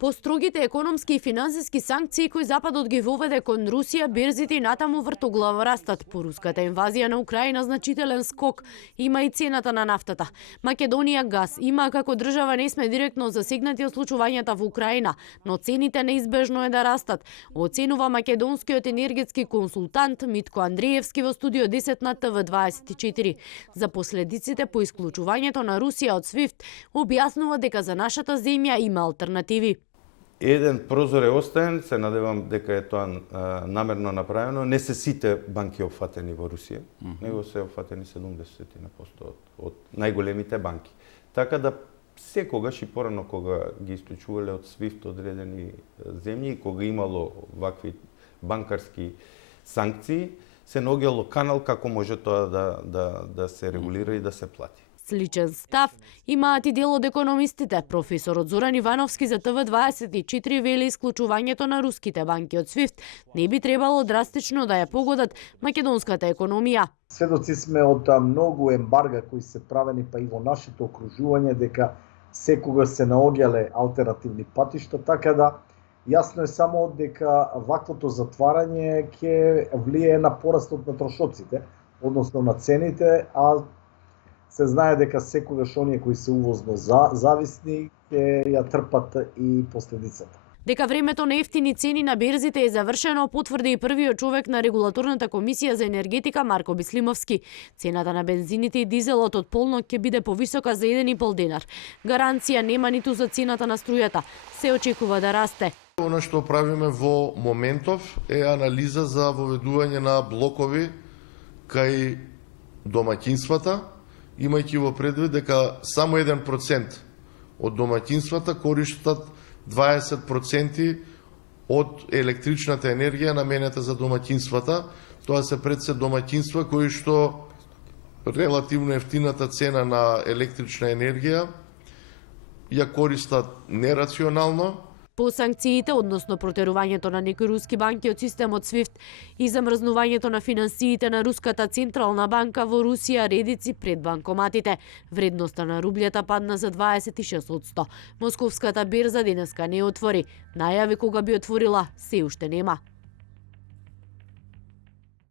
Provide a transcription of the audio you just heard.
По строгите економски и финансиски санкции кои Западот ги воведе кон Русија, берзите и натаму вртоглаво растат. По руската инвазија на Украина значителен скок има и цената на нафтата. Македонија газ има како држава не сме директно засегнати од случувањата во Украина, но цените неизбежно е да растат, оценува македонскиот енергетски консултант Митко Андреевски во студио 10 на ТВ24. За последиците по исклучувањето на Русија од SWIFT објаснува дека за нашата земја има алтернативи. Еден прозор е оставен, се надевам дека е тоа намерно направено. Не се сите банки опфатени во Русија, него се опфатени 70% од најголемите банки. Така да секогаш и порано кога ги исклучувале од SWIFT одредени земји, кога имало вакви банкарски санкции, се наоѓало канал како може тоа да се регулира и да се плати. Сличен став имаат и дел од економистите. Професорот Зоран Ивановски за ТВ24 вели исклучувањето на руските банки од SWIFT не би требало драстично да ја погодат македонската економија. Сведоци сме од многу ембарга кои се правени па и во нашето окружување дека секогаш се наоѓале алтернативни патишта, така да јасно е само дека ваквото затварање ќе влие на порастот на трошоците, односно на цените, а се знае дека секогаш оние кои се увозно зависни ќе ја трпат и последицата. Дека времето на ефтини цени на берзите е завршено, потврди и првиот човек на регулаторната комисија за енергетика Марко Бислимовски. Цената на бензините и дизелот од полнок ќе биде повисока за 1,5 денар. Гаранција нема ниту за цената на струјата. Се очекува да расте. Она што правиме во моментов е анализа за воведување на блокови кај домаќинствата, имајќи во предвид дека само 1% од домаќинствата користат 20% од електричната енергија наменета за домаќинствата. Тоа се пред се домаќинства кои што релативно ефтината цена на електрична енергија ја користат нерационално. По санкциите, односно протерувањето на некои руски банки од системот SWIFT и замрзнувањето на финансиите на Руската централна банка во Русија, редици пред банкоматите. Вредноста на рублјата падна за 26%. Московската берза денеска не отвори. Најави кога би отворила се уште нема.